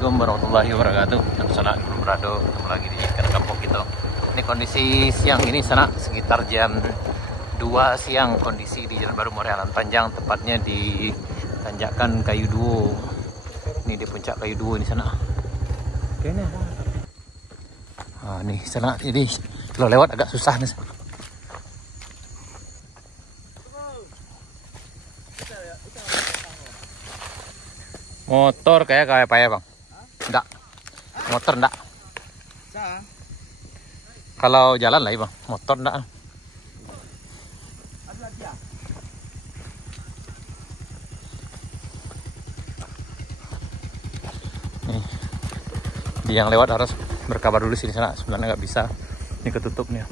Assalamualaikum warahmatullahi wabarakatuh. Yang sana berado ketemu lagi di kampung kita. Ini kondisi siang ini sana sekitar jam 2 siang, kondisi di Jalan Baru Muara Alam Panjang, tepatnya di tanjakan Kayu Duo. Ini di puncak Kayu Duo ini sana. Nah, nih sana, jadi kalau lewat agak susah nih. Motor kayak apa ya bang? Enggak. Motor enggak. Kalau jalan lah bang, motor enggak. Nih, di yang lewat harus berkabar dulu sini sana. Sebenarnya nggak bisa. Ini ketutup nih.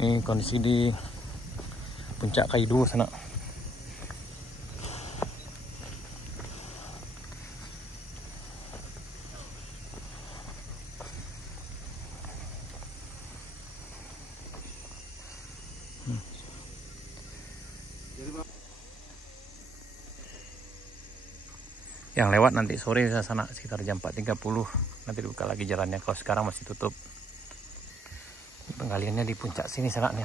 Ini kondisi di puncak Kayu Duo sana. Yang lewat nanti sore bisa sana sekitar jam 4.30 nanti dibuka lagi jalannya, kalau sekarang masih tutup. Penggaliannya di puncak sini sana nih.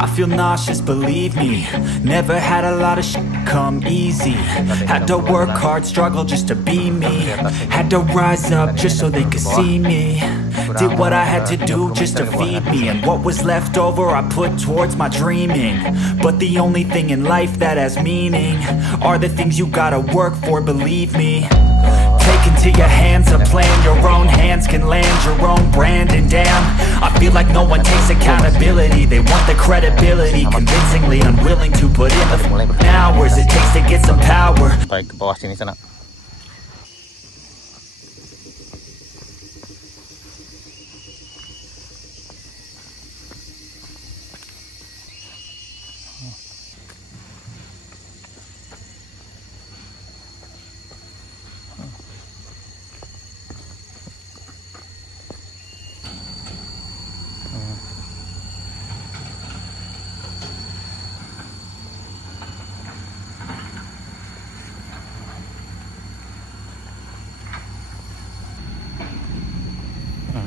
I feel nauseous, believe me. Never had a lot of shit come easy. Had to work hard, struggle just to be me. Had to rise up just so they could see me. Did what I had to do just to feed me. And what was left over I put towards my dreaming. But the only thing in life that has meaning are the things you gotta work for, believe me. Take into your hands a plan, your own hands can land your own brand. And damn, I feel like no one takes accountability. They want the credibility, convincingly unwilling to put in the hours it takes to get some power. Baik, ke bawah sini sana.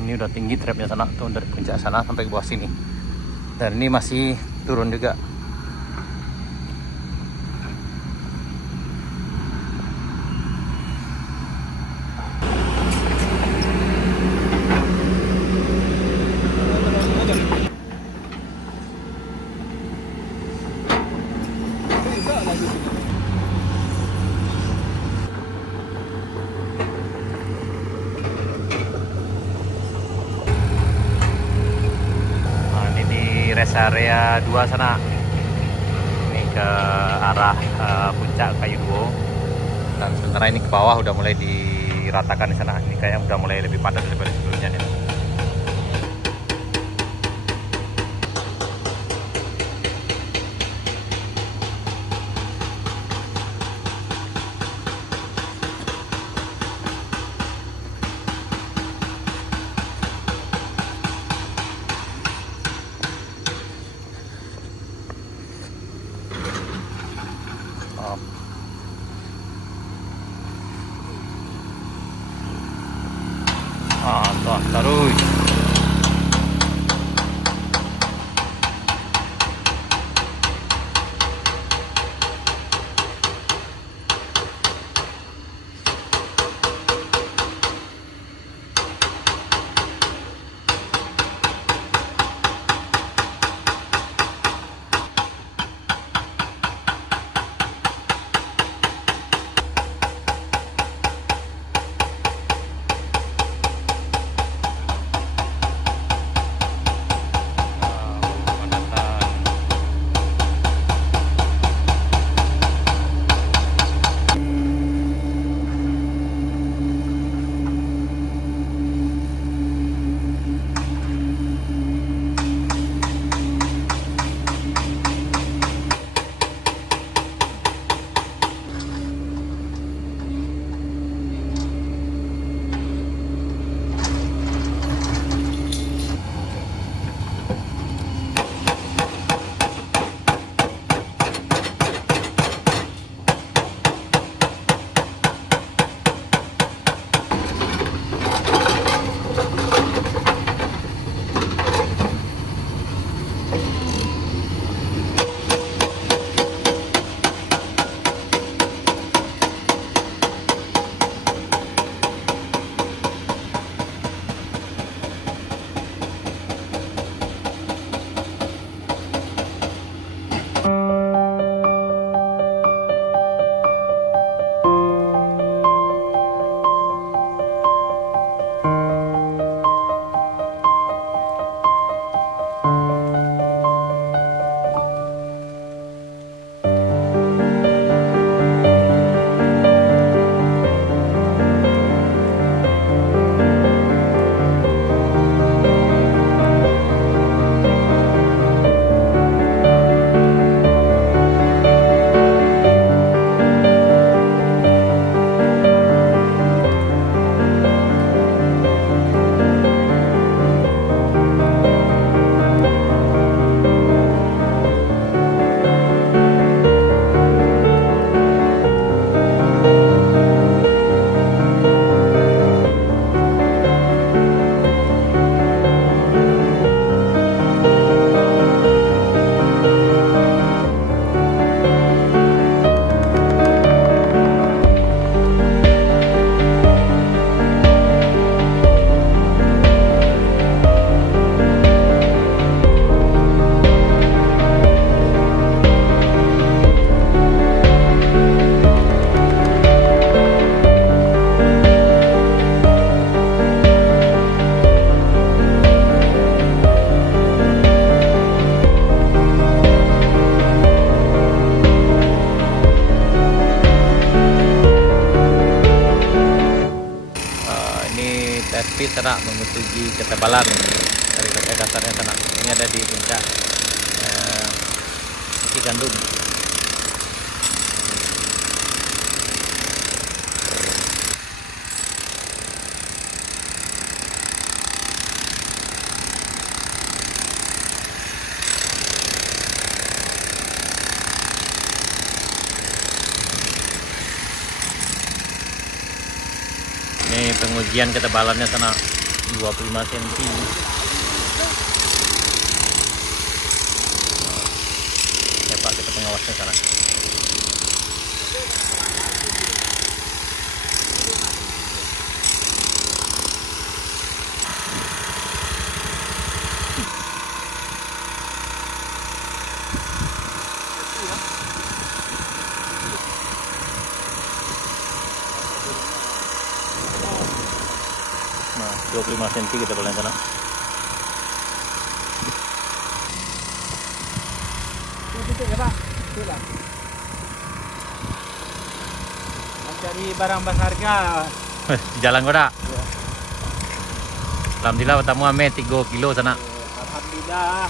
Ini udah tinggi trapnya sana tuh, dari puncak sana sampai ke bawah sini, dan ini masih turun juga. Rest area 2 sana, ini ke arah puncak Kayu Duo, dan sementara ini ke bawah udah mulai diratakan di sana. Ini kayak udah mulai lebih padat daripada sebelumnya nih. sana menguji ketebalan dari baterai dasarnya sana. Ini ada di puncak isi gandum. Ini pengujian ketebalannya sana 25 cm. Ya Pak, kita pengawasnya sana. Nah, 25 cm kita boleh sana. Tutup ya Pak, tutup lah. Mencari barang berharga. Jalan koda. Ya. Alhamdulillah tamu ame 3 kilo sana. Alhamdulillah.